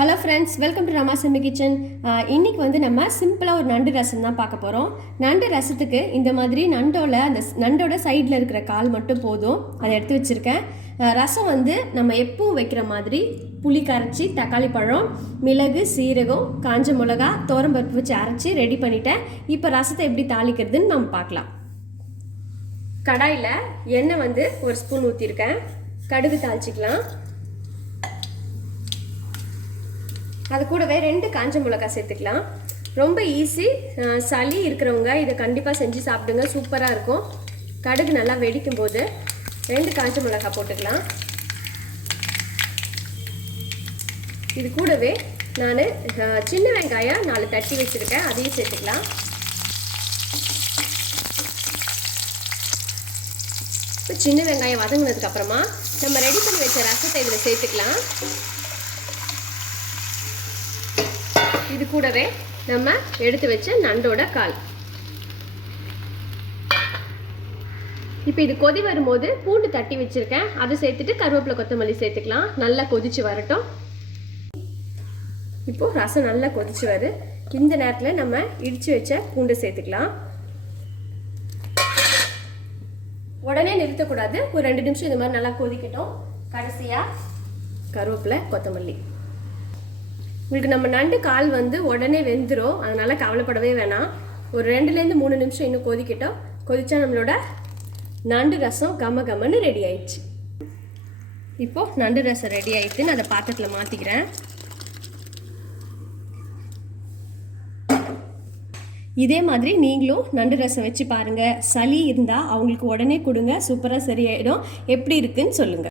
Hello friends, welcome to Ramas Yummy Kitchen. இன்றைக்கி வந்து நம்ம சிம்பிளாக ஒரு நண்டு ரசம் தான் பார்க்க போகிறோம். நண்டு ரசத்துக்கு இந்த மாதிரி நண்டோட சைடில் இருக்கிற கால் மட்டும் போதும். அதை எடுத்து வச்சுருக்கேன். ரசம் வந்து நம்ம எப்பவும் வைக்கிற மாதிரி புளி கரைச்சி, தக்காளி பழம், மிளகு, சீரகம், காஞ்ச மிளகா, தோரம்பருப்பு வச்சு அரைச்சி ரெடி பண்ணிட்டேன். இப்போ ரசத்தை எப்படி தாளிக்கிறதுன்னு நம்ம பார்க்கலாம். கடாயில் எண்ணெய் வந்து ஒரு ஸ்பூன் ஊற்றிருக்கேன். கடுகு தாளிச்சிக்கலாம். அது கூடவே 2 காஞ்ச மிளகாய் சேர்த்துக்கலாம். ரொம்ப ஈஸி. சளி இருக்கிறவங்க இதை கண்டிப்பாக செஞ்சு சாப்பிடுங்க, சூப்பராக இருக்கும். கடுகு நல்லா வெடிக்கும் போது 2 காஞ்ச மிளகாய் போட்டுக்கலாம். இது கூடவே நான் சின்ன வெங்காயம் 4 தட்டி வச்சுருக்கேன், அதையும் சேர்த்துக்கலாம். இப்போ சின்ன வெங்காயம் வதங்கினதுக்கப்புறமா நம்ம ரெடி பண்ணி வச்ச ரசத்தை இதில் சேர்த்துக்கலாம். இது கூடவே நம்ம எடுத்து வச்ச நண்டோட கால். இப்போ இது கொதி வரும்போது பூண்டு தட்டி வச்சிருக்கேன், அதை சேர்த்துட்டு கருவேப்பிலை, கொத்தமல்லி சேர்த்துக்கலாம். நல்லா கொதிச்சு வரட்டும். இப்போ ரசம் நல்லா கொதிச்சு வரும். இந்த நேரத்தில் நம்ம இடிச்சு வச்ச பூண்டு சேர்த்துக்கலாம். உடனே நிறுத்தக்கூடாது, ஒரு 2 நிமிஷம் இந்த மாதிரி நல்லா கொதிக்கட்டும். கடைசியாக கருவேப்பிலை, கொத்தமல்லி. உங்களுக்கு நம்ம நண்டு கால் வந்து உடனே வெந்துடும், அதனால் கவலைப்படவே வேணாம். ஒரு 2-3 நிமிஷம் இன்னும் கொதிக்கட்டும். கொதிச்சா நம்மளோட நண்டு ரசம் கம கமன்னு ரெடி ஆயிடுச்சு. இப்போது நண்டு ரசம் ரெடி ஆயிடுச்சு. நான் அதை பாத்திரத்தில் மாற்றிக்கிறேன். இதே மாதிரி நீங்களும் நண்டு ரசம் வச்சு பாருங்கள். சளி இருந்தால் அவங்களுக்கு உடனே கொடுங்க, சூப்பராக சரியாயிடும். எப்படி இருக்குன்னு சொல்லுங்கள்.